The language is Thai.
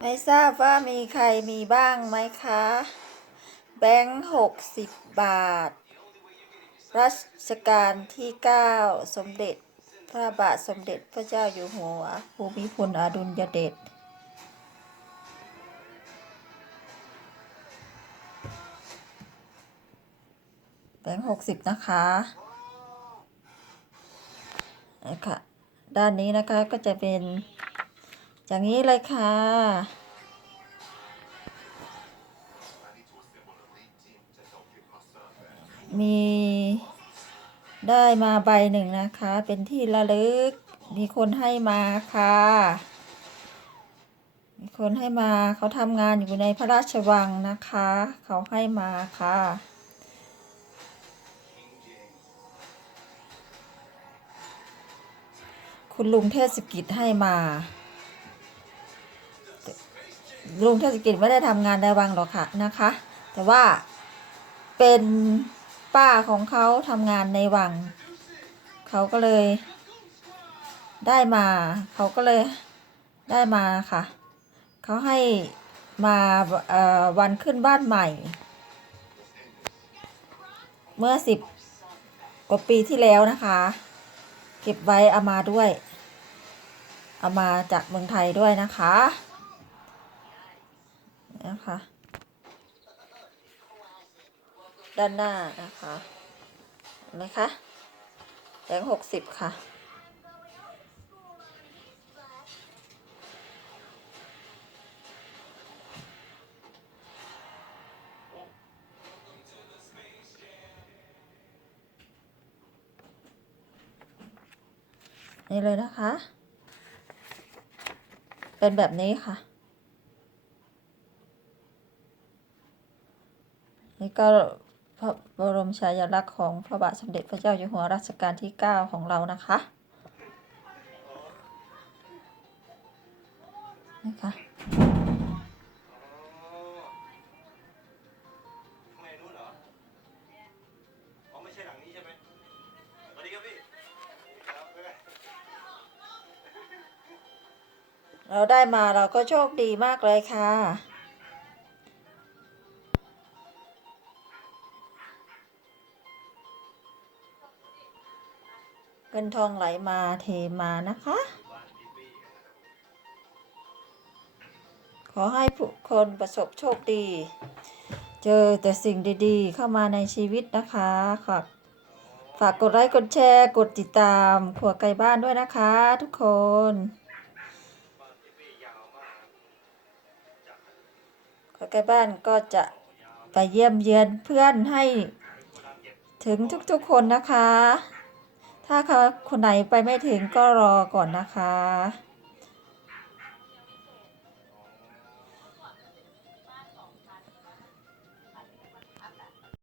ไม่ทราบว่ามีใครมีบ้างไหมคะ แบงค์หกสิบบาท รัชกาลที่เก้าสมเด็จพระบาทสมเด็จพระเจ้าอยู่หัวภูมิพลอดุลยเดชแบงค์หกสิบนะคะนะคะด้านนี้นะคะก็จะเป็น อย่างนี้เลยค่ะ มีได้มาใบหนึ่งนะคะ เป็นที่ระลึก มีคนให้มาค่ะ มีคนให้มาเขาทำงานอยู่ในพระราชวังนะคะ เขาให้มาค่ะคุณลุงเทศกิจให้มา ลุงเทศกิจไม่ได้ทำงานในวังหรอกค่ะนะคะ แต่ว่าเป็นป้าของเขาทำงานในวัง เขาก็เลย ได้มา เขาก็เลยได้มาค่ะ เขาให้มาวันขึ้นบ้านใหม่ เมื่อสิบกว่าปีที่แล้วนะคะ เก็บไว้เอามาด้วย เอามาจากเมืองไทยด้วยนะคะ นะคะ ด้านหน้านะคะเห็นไหมคะแบงค์หกสิบค่ะ นี่เลยนะคะ เป็นแบบนี้ค่ะ นี่ก็พระบรมฉายาลักษณ์ของพระบาทสมเด็จพระเจ้าอยู่หัวรัชกาลที่ 9 ของเรานะคะนี่ค่ะข้างในนู้นเหรออ๋อไม่ใช่หลังนี้ใช่ไหมสวัสดีครับพี่ครับบ๊ายบายเราได้มาเราก็โชคดีมากเลยค่ะ เงินทองไหลมาเทมานะคะ ขอให้ผู้คนประสบโชคดี เจอแต่สิ่งดีๆ เข้ามาในชีวิตนะคะฝากฝากกดไลค์กดแชร์ กดติดตามขัวไก่บ้านด้วยนะคะทุกคนขัวไก่บ้านก็จะไปเยี่ยมเยือนเพื่อนให้ถึงทุกๆคนนะคะ ถ้าเขาคนไหนไปไม่ถึงก็รอก่อนนะคะ